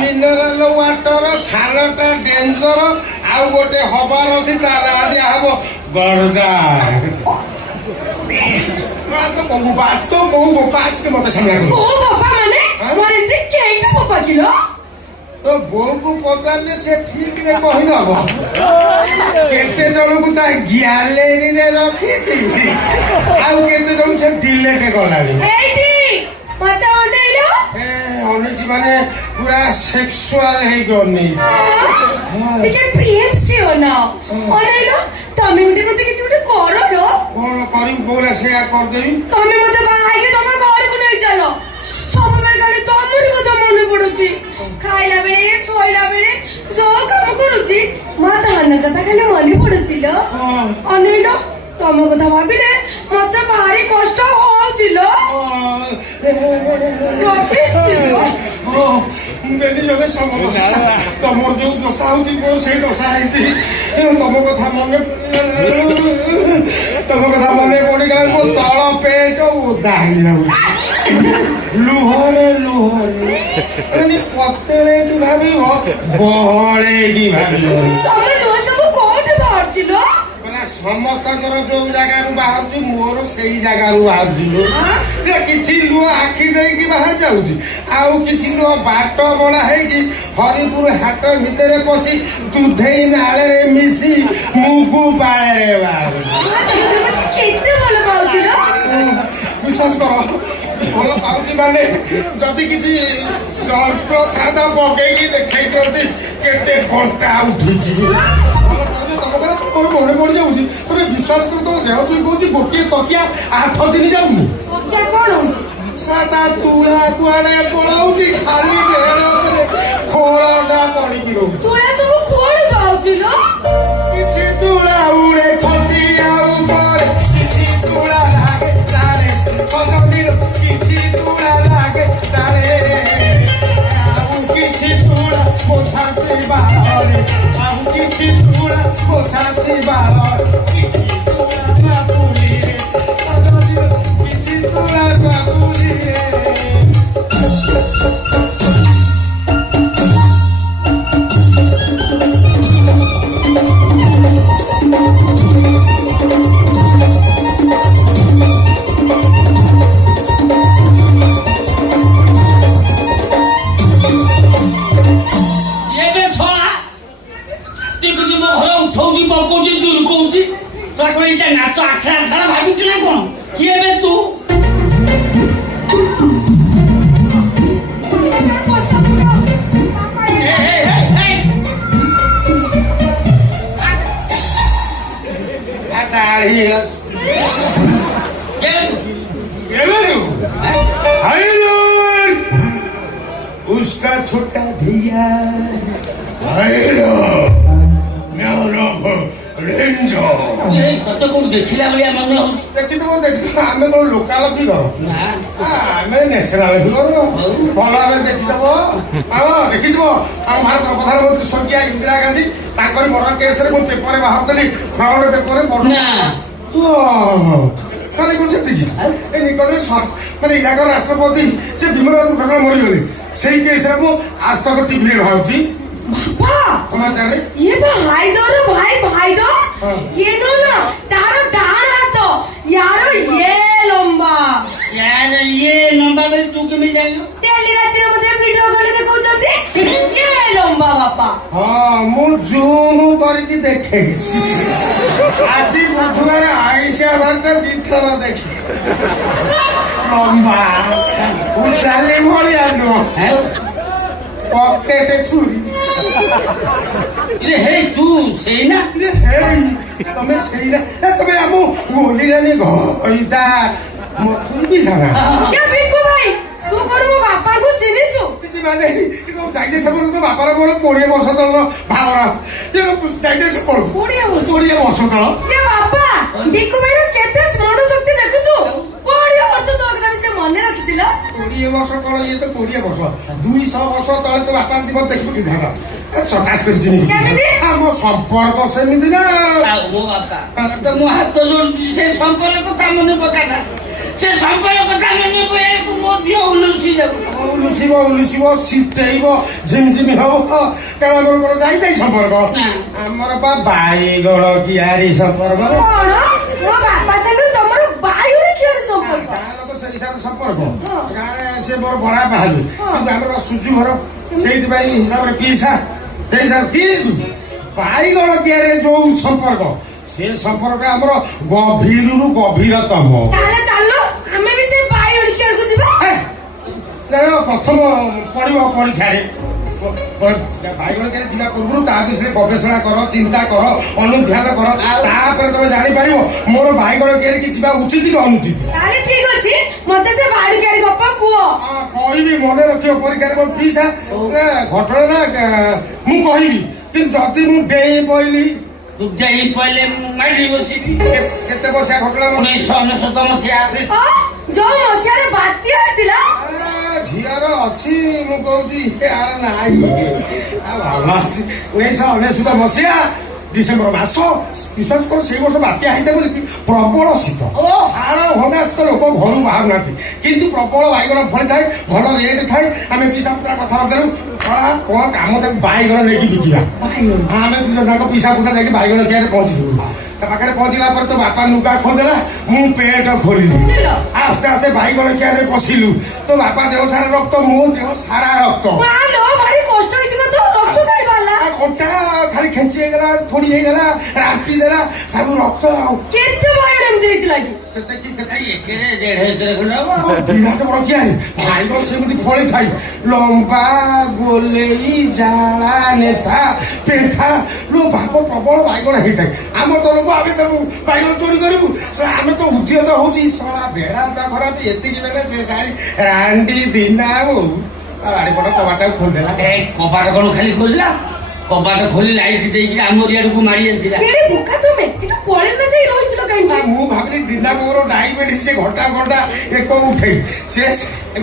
Mineral water ସାନଟା danger ଆଉ ଗୋଟେ ହବାର ଅଛି ତା ନାଁ ଦିଆ ହବ ଗର୍ଦାର। ମତେ ସାମ୍ନା ତ ବୋଉକୁ ପଚାରିଲେ ସେ ଠିକରେ କହିଦବ କେତେ ଜଣଙ୍କୁ ତା ଗ୍ୟାଲେରୀରେ ରଖିଛି ଆଉ କେତେ ଜଣ ସେ ଡିଲେଟ କଲାଣି। ଅନେଇଛି ମାନେ ପୁରା ସେକ୍ସୁଆଲ ହେଇକି ଅନେଇଛି। ତମେ ଗୋଟେ ମତେ କିଛି ଗୋଟେ କର କଣ କରିବୁ ବୋଉରା ସେଇଆ କରିଦେବି। ତମେ ମତେ ବାହାଇକି ତମ ଘରକୁ ନେଇ ଚାଲ। ସବୁବେଳେ ଖାଲି ତମରି କଥା ମନେ ପଡୁଛି। ଖାଇଲା ବେଳେ ଶୋଇଲା ବେଳେ ଯୋଉ କାମ କରୁଛି ମା ଧାନ କଥା ଖାଲି ମନେ ପଡୁଛି ଲୋ। ଅନେଇଲ ତମ କଥା ଭାବିଲେ ମତେ ଭାରି କଷ୍ଟ ହଉଛି ଲୋ। ତମର ଯୋଉ ଦଶା ହଉଛି ସେଇ ଦଶା ହେଇଛି। ତମ କଥା ମନେ ପଡିଗଲା ମୋ ତଳ ପେଟ ଓଦା ହେଇଯାଉଛି ଲୁହରେ ପତେଳେଇକି ଭାବିବ ବହଳେଇକି ଭାବିବ। ସବୁ କୋଉଠି ବାହାରୁଛି ଲୋ? ସମସ୍ତଙ୍କର ଯୋଉ ଜାଗାରୁ ବାହାରୁଛି ମୋର ସେଇ ଜାଗାରୁ ବାହାରୁଛି। କିଛି ଲୁହ ଆଖି ଦେଇକି ବାହାରି ଯାଉଛି ଆଉ କିଛି ଲୁହ ବାଟ ବଡା ହେଇକି ହରିପୁର ହାଟ ଭିତରେ ପଶି ଦୁଧେଇ ନାଳରେ ମିଶି ମୁଗୁ ପାଳରେ ବାହାରୁଛି। କେତେ ଭଲ ପାଉଛି ଲୋ? ବିଶ୍ୱାସ କର ଭଲ ପାଉଛି ମାନେ ଯଦି କିଛି ଯନ୍ତ୍ର ଥାନ୍ତା ପକେଇକି ଦେଖେଇ ଦିଅନ୍ତି କେତେ ଘଣ୍ଟା ଉଠୁଛି। ମନେ ପଡିଯାଉଛି ତମେ ବିଶ୍ୱାସ କର ତମ ଦେହ ଚୁଇ କହୁଛି ଗୋଟିଏ ତକିଆ 8 ଦିନ ଯାଉନି। ତକିଆ କଣ ହଉଛି? ତା ତୁଳା କୁଆଡେ ପଳାଉଛି ଖାଲି ବେଳ ଖୋଳଟା ପଡିକି ରହୁଛି। ତୁଳା ସବୁ କୁଆଡେ ଯାଉଛି ଲୋ? କିଛି ତୁଳା ଉଡେ ଛତିଆ ଉପରେ କିଛି ତୁଳା ଲାଗେ ଚାଳେ ସଜନୀର କିଛି ତୁଳା ଲାଗେ ଚାଳେ ଆଉ କିଛି ତୁଳା ପୋଛାନ୍ତି ବାଳରେ ଆଉ କିଛି ତୁଳା ପୋଛାନ୍ତି ବାଳରେ କିଛି ତୁଳା ବାବୁଳିରେ ସଜନୀର କିଛି ତୁଳା ବାବୁଳିରେ। ନାଚ ଆଖড়ା ସାରା ଭାବିଛୁ ନା କଣ? କିଏ ବେ ତୁ? उसका छोटा भैया ତତେ କୋଉଠି ଦେଖିଲା ଭଳିଆ ମନେ ହଉଛି? ଦେଖିଥିବ ଆମେ କଣ ଲୋକାଲ ଫିଗର ଆମେ ନ୍ୟାସନାଲ ଫିଗର ଭଲ ଆମେ ଦେଖିଥିବ। ଦେଖିଥିବ ଆମ ଭାରତ ପ୍ରଧାନମନ୍ତ୍ରୀ ସ୍ୱର୍ଗୀୟ ଇନ୍ଦିରା ଗାନ୍ଧୀ ତାଙ୍କରି ମର୍ଡର କେସରେ ମୁଁ ପେପରରେ ବାହାରୁଥିଲି ଫ୍ରଣ୍ଟ ପେପରରେ ଖାଲି କଣ ସେତିକି ଏ ନିକଟରେ ମାନେ ଇରାକର ରାଷ୍ଟ୍ରପତି ସେ ବିମାନ ଦୁର୍ଘଟଣା ମରିଗଲେ ସେଇ କେସରେ ମୁଁ ଆଜ ତକ ଟିଭିରେ ବାହାରୁଛି समाचार। ये भाईदर भाई भाईदर ये दो ना तारो डान हाथ यारो ये लंबा यार ये लंबा बेल तू के मिल जाएगा तेली रात रे मते वीडियो कॉल देखौ जंती ये लंबा बापा। हां मु जूम करके देखे आज बुधवार आइशा बात दिथर देखे लंबा उचाले भलिया नो पॉकेट छुरी रे हे तू सेई ना रे हे तमे सेई ना तमे हमु गोली रानी गइता मथुर भी जाना या बिकु भाई तू कोन मो बापा को चिनिछु किछि माने तो जाइजे सब तो बापा रे बोल 20 वर्ष तल भावरा ये जाइजे सब 20 वर्ष तल ये बापा बिकु भाई रे केते स्मरण शक्ति देखुछु 20 वर्ष तो एकदम से मने रखिथिला 20 वर्ष तल ये तो 20 वर्ष 200 वर्ष तल तो बापा दिबो देखबो कि धारा चकास कर चिनी हम संपर्क सेमिति ना मो बापा तो मो हाथ जोड़ से संपर्क कथा मने पकाना से संपर्क कथा मने को मो दियो उलुसी ଉଲୁସି ଯାଉ ଉଲୁସିବ ଶୀତେଇବ ଝିମଝିମି ହବ କାରଣ ଆମର ଯାଇଥାଏ ସମ୍ପର୍କ ନା। ଆମର ବା ବାଇଗଣ କିଆରି ସମ୍ପର୍କ କଣ ମୋ ବାପା ସାଙ୍ଗରେ ତମର ବାୟୁର କ୍ଷୀର ସମ୍ପର୍କ ଗାଁ ଲୋକ ସେଇ ହିସାବରେ ସମ୍ପର୍କ ହଁ। ଗାଁରେ ସେ ମୋର ବଡା ବାହାରୁ ହଁ। କିନ୍ତୁ ଆମର ସୁଜୁ ଘର ସେଇଥିପାଇଁ ହିସାବରେ ପିଇସା ସେଇ ହିସାବରେ କିନ୍ତୁ ବାଇଗଣ କିଆରିରେ ଯୋଉ ସମ୍ପର୍କ ସେ ସମ୍ପର୍କ ଆମର ଗଭୀରରୁ ଗଭୀରତମ ତାହେଲେ ଚାଲ ଆମେ ବି ସେଇ ବାୟୁର କ୍ଷୀରକୁ ଯିବା ଜାଣ ପ୍ରଥମ ପଡିବ ପରୀକ୍ଷାରେ ବାଇଗଣ କିଆରି ଯିବା ପୂର୍ବରୁ ତା ବିଷୟରେ ଗବେଷଣା କର ଚିନ୍ତା କର ଅନୁଧ୍ୟାନ କର ତାପରେ ତମେ ଜାଣିପାରିବ ମୋର ବାଇଗଣ କିଆରିକି ଯିବା ଉଚିତ କି ଅନୁଚିତ ତାହେଲେ ଠିକ ଅଛି ମତେ ସେ ବାୟୁ କ୍ଷୀର ଗପ କୁହ କହିବି ମନେ ରଖିବ ପରୀକ୍ଷାରେ ମୋ ପିଇସା ଘଟଣା ନା ମୁଁ କହିବି କିନ୍ତୁ ଯଦି ମୁଁ ଡେଇଁ ପଇଲି ତୁ ଦେଇ ପଇଲେ ମାଡ଼ି ବସିବି କେତେ ବସିଆ ଘଟଣା 1999 ମସିହା ଯୋଉ ମସିହାରେ ବାତ୍ୟା ହେଇଥିଲା ଝିଅର ଅଛି ମୁଁ କହୁଛି ଆର ନାହିଁ ଭଲ ଅଛି 1999 ମସିହା ଡିସେମ୍ବର ମାସ ବିଶ୍ୱାସ କର ସେଇ ବର୍ଷ ବାତ୍ୟା ହେଇଥାଏ ବୋଲି ପ୍ରବଳ ଶୀତ ହାଡ଼ ଭଙ୍ଗା ଶୀତ ଲୋକ ଘରୁ ବାହାରୁନାହାନ୍ତି କିନ୍ତୁ ପ୍ରବଳ ବାଇଗଣ ଫଳିଥାଏ ଭଲ ରେଟ୍ ଥାଏ ଆମେ ପିସା ପୁତରା କଥାବାର୍ତ୍ତା କଣ କାମ ତାକୁ ବାଇଗଣ ନେଇକି ବିକିବା ଆମେ ଦି ଜଣଙ୍କ ପିସା ପୁତରା ଯାଇକି ବାଇଗଣ କିଆରେ ପହଞ୍ଚିଲୁ ତା ପାଖରେ ପହଞ୍ଚିଲା ପରେ ତ ବାପା ଲୁଗା ଖୋଲିଦେଲା ମୁଁ ପେଟ ଖୋଲିଲି ଆସ୍ତେ ଆସ୍ତେ ବାଇଗଣ କିଆରେ ପଶିଲୁ ତ ବାପା ଦେହ ସାରା ରକ୍ତ ମୋ ଦେହ ସାରା ରକ୍ତ ମାଲୋ ଭାରି କଷ୍ଟ ହେଇଥିବ ତ ରକ୍ତ କାଇଁ ବାହାରିଲା ଘଣ୍ଟା ଖାଲି ଖେଞ୍ଚି ହେଇଗଲା ଥୋଡି ହେଇଗଲା ରାମ୍ପି ଦେଲା ସବୁ ରକ୍ତ ଆଉ କେତେ ବାଇଗଣ ଏମିତି ହେଇଥିଲା କି କେତେ କି କେତେ ଏକରେ 1.5 ଏକର ଖଣ୍ଡେ ହବ ବିରାଟ ବଡ କିଆରି ବାଇଗଣ ସେମିତି ଫଳିଥାଏ ଲମ୍ବା ଗୋଲେଇ ଜାଳା ନେତା ପେଣ୍ଠା ଲୋ ବାପ ପ୍ରବଳ ବାଇଗଣ ହେଇଥାଏ ଆମର ତ ଲୋକ ଆମେ ତାକୁ ବାଇଗଣ ଚୋରି କରିବୁ ଆମେ ତ ଉଦ୍ୟତ ହଉଛି ଶଳା ବେড়ା ତା ଖରାପ ଏତିକି ବେଲେ ସେ ସାଇ ରାଣ୍ଡି ଦିନା ଆଉ ବାଡ଼ିପଟ କବାଟାକୁ ଖୋଲିଦେଲା ଏ କବାଟ କଣ ଖାଲି ଖୋଲିଲା କବାଟ ଖୋଲି ଲାଇଟ୍ ଦେଇକି ଆମରି ଆଡକୁ ମାଡ଼ି ଆସିଥିଲା କେଡେ ବୋକା ତମେ ଏଠୁ ପଳେଇ ନ ଯାଇ ରହିଥିଲ କାହିଁକି ମୁଁ ଭାବିଲି ଦିନା ମୋର ଡାଇବେଟିସ୍ ସେ ଘଣ୍ଟା ଘଣ୍ଟା ଏକ ଉଠେଇ ସେ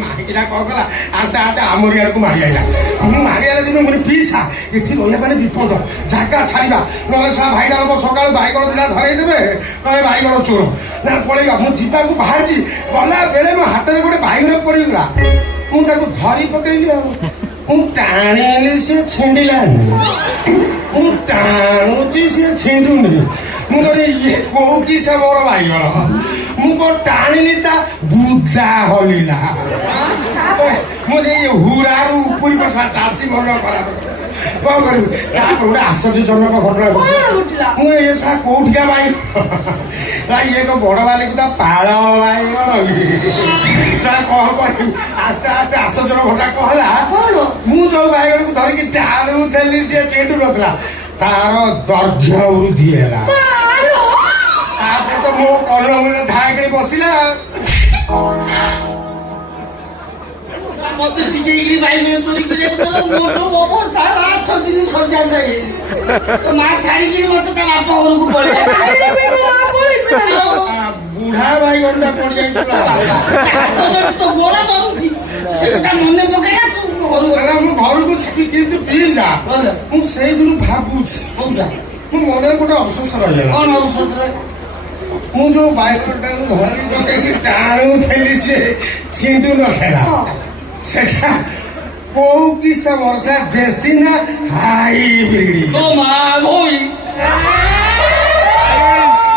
ମାରିକିନା କଣ କଲା ଆସ୍ତେ ଆସ୍ତେ ଆମରି ଆଡକୁ ମାରି ଆଇଲା ମୁଁ ମାରି ଆଇଲା ଦିନ ମୋର ପିଇସା ଏଠି ରହିବା ମାନେ ବିପଦ ଜାଗା ଛାଡିବା ନହେଲେ ସା ଭାଇନା ହବ ସକାଳୁ ବାଇଗଣ ଦିନ ଧରେଇ ଦେବେ ନହେଲେ ବାଇଗଣ ଚୋର ନା ପଳେଇବା ମୁଁ ଯିବାକୁ ବାହାରିଛି ଗଲା ବେଳେ ମୋ ହାତରେ ଗୋଟେ ବାଇଗଣ ପଡିଗଲା ମୁଁ ତାକୁ ଧରି ପକେଇଲି ଆଉ ମୁଁ ଟାଣିଲି ସେ ଛିଣ୍ଡିଲାନି ମୁଁ ଟାଣୁଛି ସେ ଛିଣ୍ଡୁନି ମୁଁ କହିଲି ଇଏ କୋଉ କିସ ମୋର ବାଇଗଣ ମୁଁ କଣ ଟାଣିଲି ତା ବୁଧା ହଲିଲା ମୁଁ ଇଏ ହୁରାରୁ ଉପରି ବର୍ଷା ଚାଷୀ ମନ ଖରାପ କଣ କରିବି ତାପରେ ଗୋଟେ ଆଶ୍ଚର୍ଯ୍ୟଜନକ ଘଟଣା ଘଟିଲା? ମୁଁ ଏ ସା କୋଉଠିକା ବାଇଗଣ ଇଏ ଏକ ବଡ ବାଲିକୁ ତା ପାଳ ବାଇଗଣ କଣ କରିବି ଆସ୍ତେ ଆସ୍ତେ ଆଶ୍ଚର୍ଯ୍ୟଜନକ ଘଟଣା କଣ ହେଲା କଣ ମୁଁ ଯୋଉ ବାଇଗଣକୁ ଧରିକି ଟାଣୁଥିଲି ସିଏ ଚିଣ୍ଡୁ ନଥିଲା ତାର ଦୈର୍ଘ୍ୟ ବୃଦ୍ଧି ହେଲା ମାଲୋ ତାପରେ ତ ମୋ କଲମରେ ଧାଇକିରି ବସିଲା ମତେ ଶିଖେଇକିରି ବାଇଗଣ ଚୋରି କରିବାକୁ ମୋର ଅବସ୍ଥା 8 ଦିନ ସଜା ଯାଏ ମା ଛାଡିକିରି ମତେ ତା ବାପ ଘରକୁ ପଳେଇଲା ବୁଢା ବାଇଗଣଟା ପଡିଯାଇଥିଲା ତ ଗୋଡ ଧରୁଛି ସେ କଥା ମନେ ପକେଇଲା ତୁ ଘରକୁ ମୁଁ ଘରକୁ ଛିପି କିନ୍ତୁ ପିଇସା ମୁଁ ସେଇଦିନ ଭାବୁଛି ମୁଁ ମନରେ ଗୋଟେ ଅବଶୋଷ ରହିଗଲା କଣ ଔଷଧ ମୁଁ ଯୋଉ ବାଇଗଣଟାକୁ ଧରି ପକେଇକି ଟାଣୁଥିଲି ସେ ଛିଣ୍ଡୁ ନଥିଲା ସେଟା କୋଉ କିସ ବର୍ଷା ଦେଶୀ ନା ହାଇବ୍ରିଡ ଓ ମା